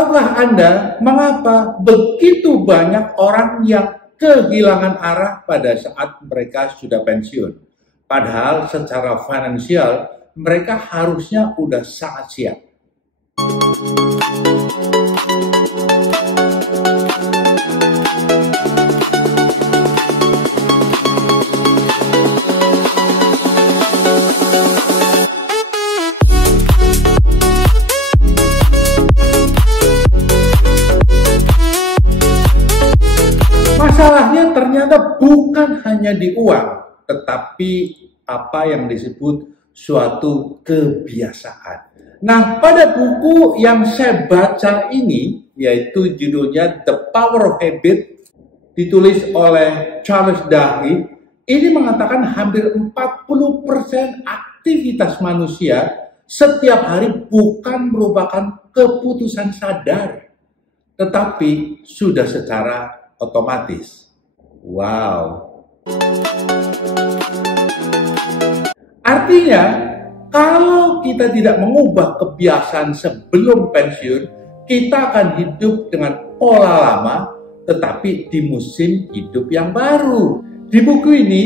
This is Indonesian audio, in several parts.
Tahukah Anda mengapa begitu banyak orang yang kehilangan arah pada saat mereka sudah pensiun? Padahal secara finansial mereka harusnya udah sangat siap. Masalahnya ternyata bukan hanya di uang, tetapi apa yang disebut suatu kebiasaan. Nah, pada buku yang saya baca ini, yaitu judulnya The Power of Habit, ditulis oleh Charles Duhigg, ini mengatakan hampir 40% aktivitas manusia setiap hari bukan merupakan keputusan sadar, tetapi sudah secara otomatis. Wow. Artinya, kalau kita tidak mengubah kebiasaan sebelum pensiun, kita akan hidup dengan pola lama, tetapi di musim hidup yang baru. Di buku ini,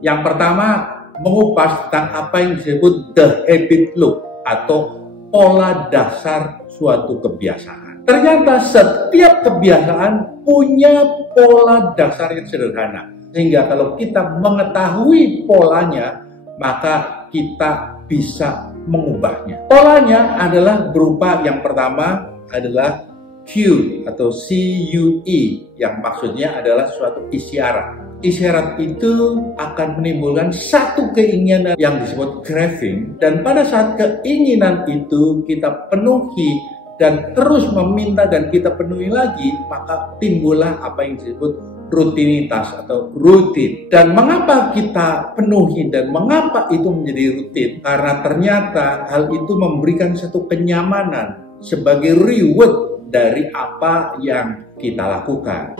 yang pertama mengupas tentang apa yang disebut the habit loop atau pola dasar suatu kebiasaan. Ternyata setiap kebiasaan punya pola dasar yang sederhana. Sehingga kalau kita mengetahui polanya, maka kita bisa mengubahnya. Polanya adalah berupa yang pertama adalah Q atau CUE, yang maksudnya adalah suatu isyarat. Isyarat itu akan menimbulkan satu keinginan yang disebut craving, dan pada saat keinginan itu kita penuhi dan terus meminta dan kita penuhi lagi, maka timbullah apa yang disebut rutinitas atau rutin. Dan mengapa kita penuhi dan mengapa itu menjadi rutin? Karena ternyata hal itu memberikan satu kenyamanan sebagai reward dari apa yang kita lakukan.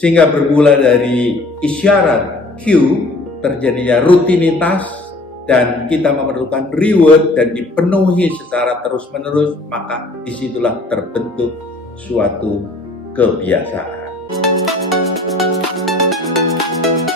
Sehingga bermula dari isyarat Q, terjadinya rutinitas, dan kita memerlukan reward dan dipenuhi secara terus-menerus, maka disitulah terbentuk suatu kebiasaan.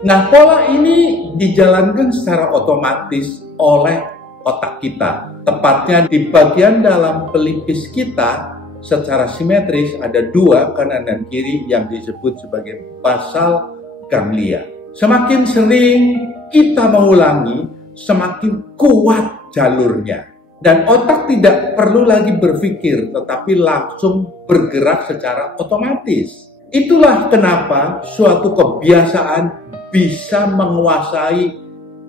Nah, pola ini dijalankan secara otomatis oleh otak kita. Tepatnya di bagian dalam pelipis kita secara simetris ada dua, kanan dan kiri, yang disebut sebagai basal ganglia. Semakin sering kita mengulangi, semakin kuat jalurnya. Dan otak tidak perlu lagi berpikir, tetapi langsung bergerak secara otomatis. Itulah kenapa suatu kebiasaan bisa menguasai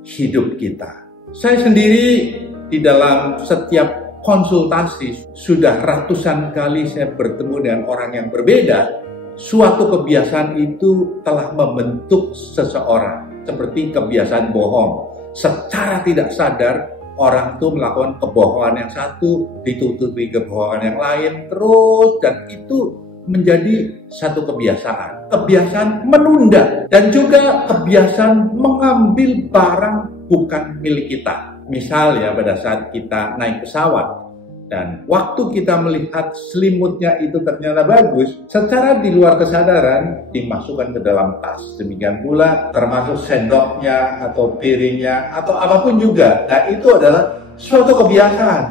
hidup kita. Saya sendiri di dalam setiap konsultasi, sudah ratusan kali saya bertemu dengan orang yang berbeda. Suatu kebiasaan itu telah membentuk seseorang, seperti kebiasaan bohong. Secara tidak sadar, orang itu melakukan kebohongan yang satu, ditutupi kebohongan yang lain, terus, dan itu menjadi satu kebiasaan. Kebiasaan menunda, dan juga kebiasaan mengambil barang bukan milik kita. Misal ya, pada saat kita naik pesawat, dan waktu kita melihat selimutnya itu ternyata bagus, secara di luar kesadaran dimasukkan ke dalam tas. Demikian pula termasuk sendoknya atau piringnya atau apapun juga. Nah, itu adalah suatu kebiasaan.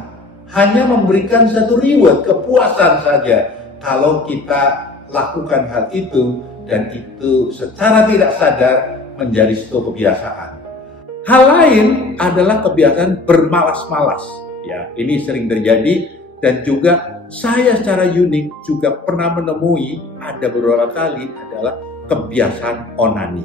Hanya memberikan satu reward, kepuasan saja kalau kita lakukan hal itu, dan itu secara tidak sadar menjadi suatu kebiasaan. Hal lain adalah kebiasaan bermalas-malas. Ya, ini sering terjadi, dan juga saya secara unik juga pernah menemui ada beberapa kali adalah kebiasaan onani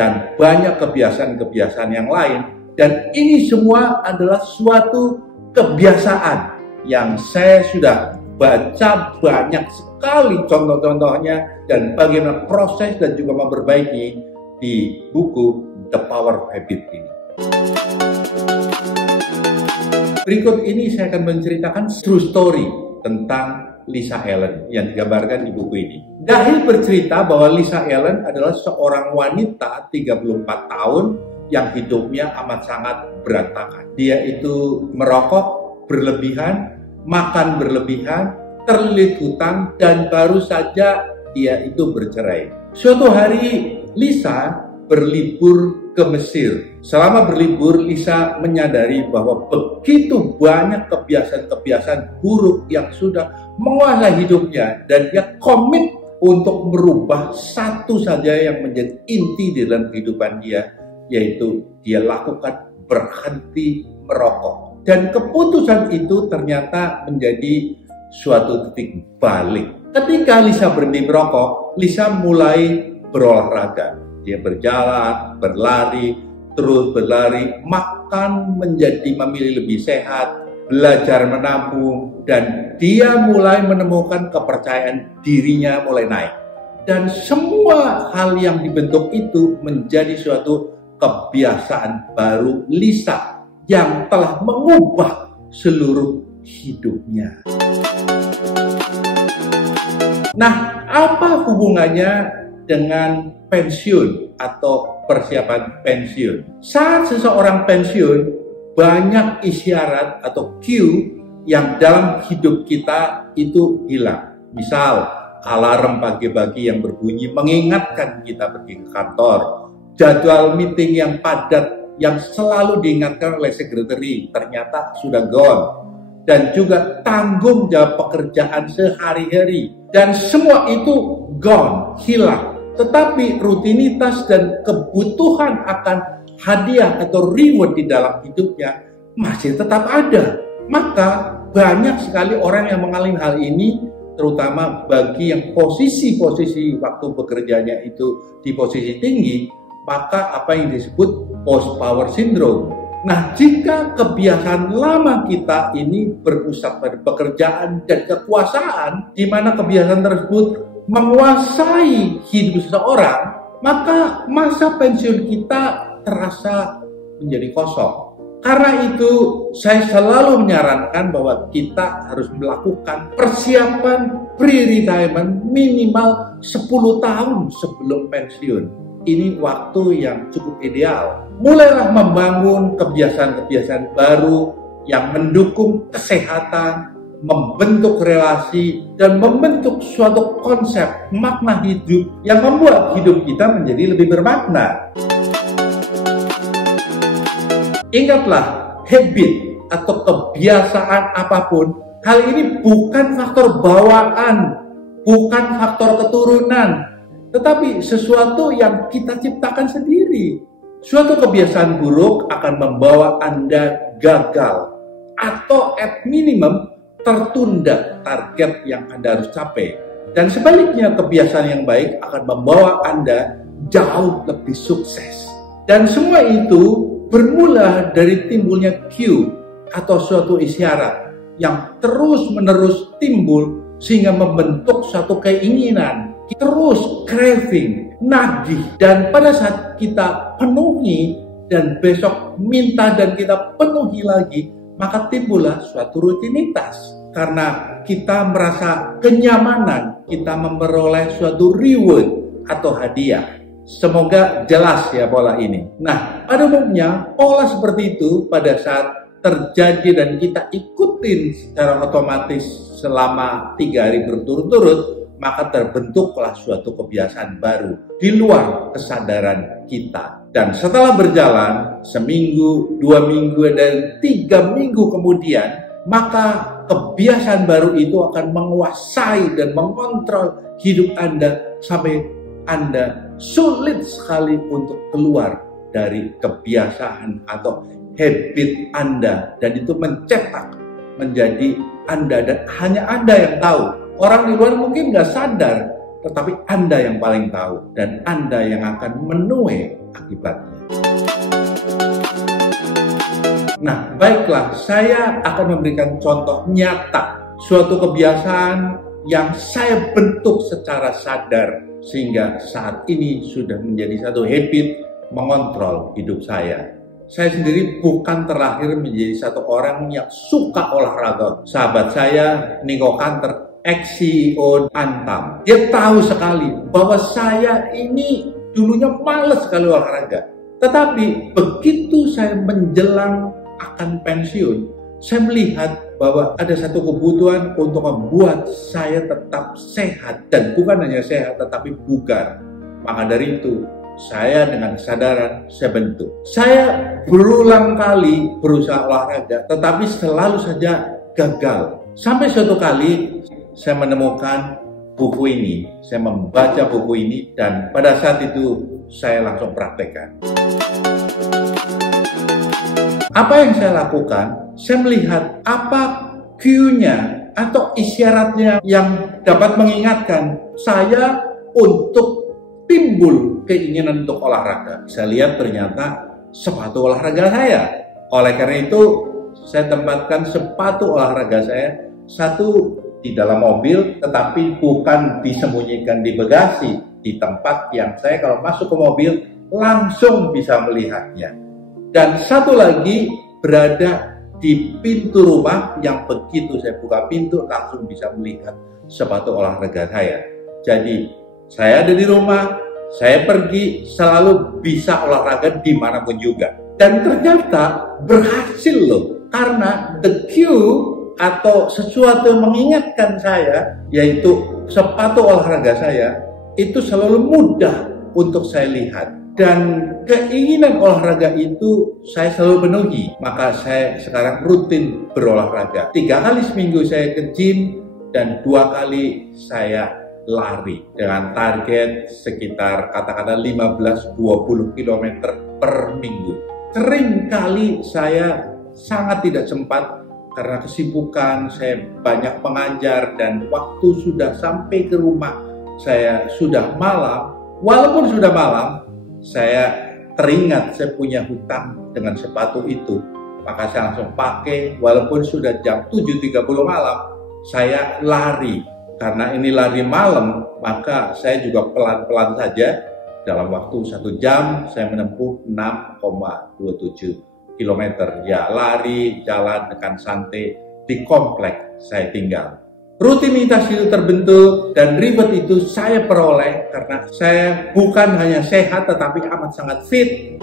dan banyak kebiasaan-kebiasaan yang lain, dan ini semua adalah suatu kebiasaan yang saya sudah baca banyak sekali contoh-contohnya dan bagaimana proses dan juga memperbaiki di buku The Power of Habit ini. Berikut ini saya akan menceritakan true story tentang Lisa Allen yang digambarkan di buku ini. Duhigg bercerita bahwa Lisa Allen adalah seorang wanita 34 tahun yang hidupnya amat sangat berantakan. Dia itu merokok berlebihan makan berlebihan, terlilit hutang, dan baru saja dia itu bercerai. Suatu hari Lisa berlibur ke Mesir. Selama berlibur, Lisa menyadari bahwa begitu banyak kebiasaan-kebiasaan buruk yang sudah menguasai hidupnya, dan dia komit untuk merubah satu saja yang menjadi inti di dalam kehidupan dia, yaitu dia lakukan berhenti merokok. Dan keputusan itu ternyata menjadi suatu titik balik. Ketika Lisa berhenti merokok, Lisa mulai berolahraga. Dia berjalan, berlari, terus berlari, makan menjadi memilih lebih sehat, belajar menabung, dan dia mulai menemukan kepercayaan dirinya mulai naik. Dan semua hal yang dibentuk itu menjadi suatu kebiasaan baru Lisa yang telah mengubah seluruh hidupnya. Nah, apa hubungannya dengan pensiun atau persiapan pensiun? Saat seseorang pensiun, banyak isyarat atau cue yang dalam hidup kita itu hilang. Misal, alarm pagi-pagi yang berbunyi mengingatkan kita pergi ke kantor, jadwal meeting yang padat yang selalu diingatkan oleh sekretari ternyata sudah gone, dan juga tanggung jawab pekerjaan sehari-hari, dan semua itu gone, hilang. Tetapi rutinitas dan kebutuhan akan hadiah atau reward di dalam hidupnya masih tetap ada. Maka banyak sekali orang yang mengalami hal ini, terutama bagi yang posisi-posisi waktu bekerjanya itu di posisi tinggi, maka apa yang disebut post power syndrome. Nah, jika kebiasaan lama kita ini berpusat pada pekerjaan dan kekuasaan, di mana kebiasaan tersebut menguasai hidup seseorang, maka masa pensiun kita terasa menjadi kosong. Karena itu, saya selalu menyarankan bahwa kita harus melakukan persiapan pre-retirement minimal 10 tahun sebelum pensiun. Ini waktu yang cukup ideal. Mulailah membangun kebiasaan-kebiasaan baru yang mendukung kesehatan, membentuk relasi, dan membentuk suatu konsep makna hidup yang membuat hidup kita menjadi lebih bermakna. Ingatlah, habit atau kebiasaan apapun, hal ini bukan faktor bawaan, bukan faktor keturunan, tetapi sesuatu yang kita ciptakan sendiri. Suatu kebiasaan buruk akan membawa Anda gagal, atau at minimum tertunda target yang Anda harus capai. Dan sebaliknya, kebiasaan yang baik akan membawa Anda jauh lebih sukses. Dan semua itu bermula dari timbulnya cue atau suatu isyarat yang terus-menerus timbul sehingga membentuk suatu keinginan, terus craving, nagih, dan pada saat kita penuhi dan besok minta dan kita penuhi lagi, maka timbullah suatu rutinitas. Karena kita merasa kenyamanan, kita memperoleh suatu reward atau hadiah. Semoga jelas ya pola ini. Nah, pada umumnya pola seperti itu pada saat terjadi dan kita ikutin secara otomatis selama 3 hari berturut-turut, maka terbentuklah suatu kebiasaan baru di luar kesadaran kita. Dan setelah berjalan seminggu, 2 minggu, dan 3 minggu kemudian, maka kebiasaan baru itu akan menguasai dan mengontrol hidup Anda sampai Anda sulit sekali untuk keluar dari kebiasaan atau habit Anda, dan itu mencetak menjadi Anda, dan hanya Anda yang tahu. Orang di luar mungkin nggak sadar, tetapi Anda yang paling tahu, dan Anda yang akan menuai akibatnya. Nah, baiklah, saya akan memberikan contoh nyata suatu kebiasaan yang saya bentuk secara sadar sehingga saat ini sudah menjadi satu habit mengontrol hidup saya. Saya sendiri bukan terlahir menjadi satu orang yang suka olahraga. Sahabat saya, Niko Kanter, ex-CEO Antam, dia tahu sekali bahwa saya ini dulunya malas sekali olahraga. Tetapi begitu saya menjelang akan pensiun, saya melihat bahwa ada satu kebutuhan untuk membuat saya tetap sehat, dan bukan hanya sehat tetapi bugar. Maka dari itu, saya dengan kesadaran saya bentuk. Saya berulang kali berusaha olahraga, tetapi selalu saja gagal. Sampai suatu kali saya menemukan buku ini, saya membaca buku ini, dan pada saat itu saya langsung praktekkan. Apa yang saya lakukan? Saya melihat apa cue-nya atau isyaratnya yang dapat mengingatkan saya untuk timbul keinginan untuk olahraga. Saya lihat ternyata sepatu olahraga saya. Oleh karena itu, saya tempatkan sepatu olahraga saya satu di dalam mobil, tetapi bukan disembunyikan di bagasi, di tempat yang saya kalau masuk ke mobil langsung bisa melihatnya. Dan satu lagi berada di pintu rumah yang begitu saya buka pintu langsung bisa melihat sepatu olahraga saya. Jadi saya ada di rumah, saya pergi selalu bisa olahraga dimanapun juga. Dan ternyata berhasil loh, karena the cue atau sesuatu yang mengingatkan saya, yaitu sepatu olahraga saya, itu selalu mudah untuk saya lihat. Dan keinginan olahraga itu saya selalu penuhi. Maka saya sekarang rutin berolahraga. 3 kali seminggu saya ke gym, dan 2 kali saya lari dengan target sekitar katakanlah 15-20 km per minggu. Sering kali saya sangat tidak sempat karena kesibukan, saya banyak mengajar, dan waktu sudah sampai ke rumah saya sudah malam. Walaupun sudah malam, saya teringat saya punya hutang dengan sepatu itu, maka saya langsung pakai. Walaupun sudah jam 7.30 malam, saya lari. Karena ini lari malam, maka saya juga pelan-pelan saja. Dalam waktu 1 jam, saya menempuh 6,27 km. Ya, lari, jalan dengan santai di komplek saya tinggal. Rutinitas itu terbentuk, dan reward itu saya peroleh karena saya bukan hanya sehat tetapi amat sangat fit.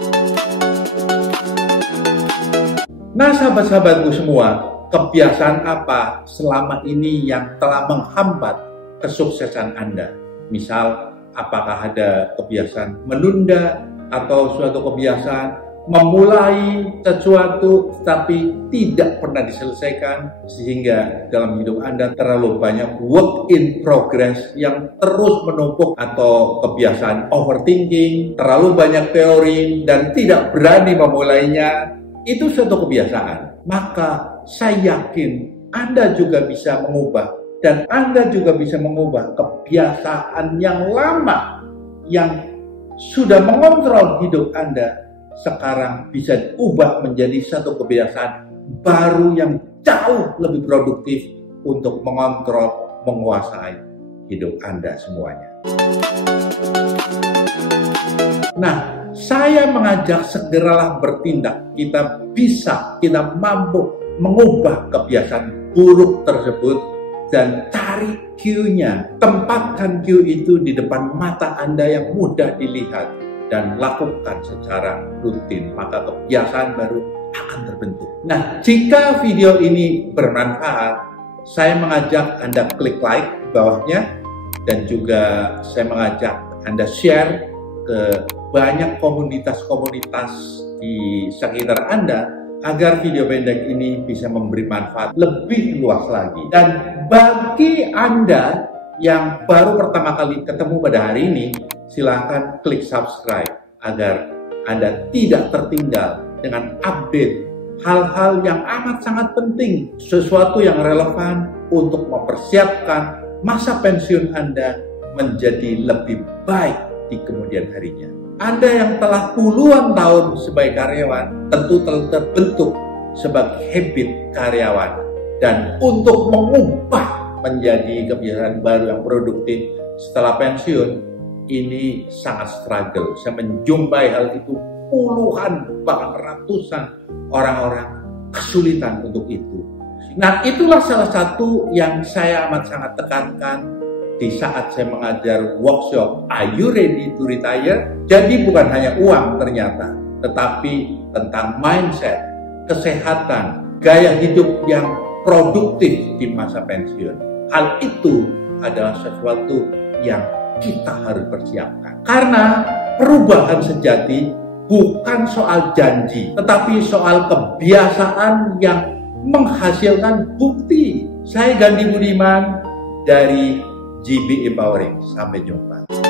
Nah, sahabat-sahabatku semua, kebiasaan apa selama ini yang telah menghambat kesuksesan Anda? Misal, apakah ada kebiasaan menunda atau suatu kebiasaan memulai sesuatu tapi tidak pernah diselesaikan, sehingga dalam hidup Anda terlalu banyak work in progress yang terus menumpuk, atau kebiasaan overthinking, terlalu banyak teori dan tidak berani memulainya. Itu suatu kebiasaan. Maka saya yakin Anda juga bisa mengubah, dan Anda juga bisa mengubah kebiasaan yang lama yang sudah mengontrol hidup Anda. Sekarang bisa diubah menjadi satu kebiasaan baru yang jauh lebih produktif untuk mengontrol, menguasai hidup Anda semuanya. Nah, saya mengajak segeralah bertindak. Kita mampu mengubah kebiasaan buruk tersebut, dan cari cue-nya. Tempatkan cue itu di depan mata Anda yang mudah dilihat, dan lakukan secara rutin, maka kebiasaan baru akan terbentuk. Nah, jika video ini bermanfaat, saya mengajak Anda klik like di bawahnya, dan juga saya mengajak Anda share ke banyak komunitas-komunitas di sekitar Anda, agar video pendek ini bisa memberi manfaat lebih luas lagi. Dan bagi Anda yang baru pertama kali ketemu pada hari ini, silakan klik subscribe agar Anda tidak tertinggal dengan update hal-hal yang amat sangat penting, sesuatu yang relevan untuk mempersiapkan masa pensiun Anda menjadi lebih baik di kemudian harinya. Anda yang telah puluhan tahun sebagai karyawan tentu telah terbentuk sebagai habit karyawan, dan untuk mengubah menjadi kebiasaan baru yang produktif setelah pensiun ini sangat struggle. Saya menjumpai hal itu puluhan bahkan ratusan orang-orang kesulitan untuk itu. Nah, itulah salah satu yang saya amat sangat tekankan di saat saya mengajar workshop Are You Ready to Retire? Jadi bukan hanya uang ternyata, tetapi tentang mindset, kesehatan, gaya hidup yang produktif di masa pensiun. Hal itu adalah sesuatu yang kita harus persiapkan. Karena perubahan sejati bukan soal janji, tetapi soal kebiasaan yang menghasilkan bukti. Saya Gandhi Budiman dari GB Empowering. Sampai jumpa.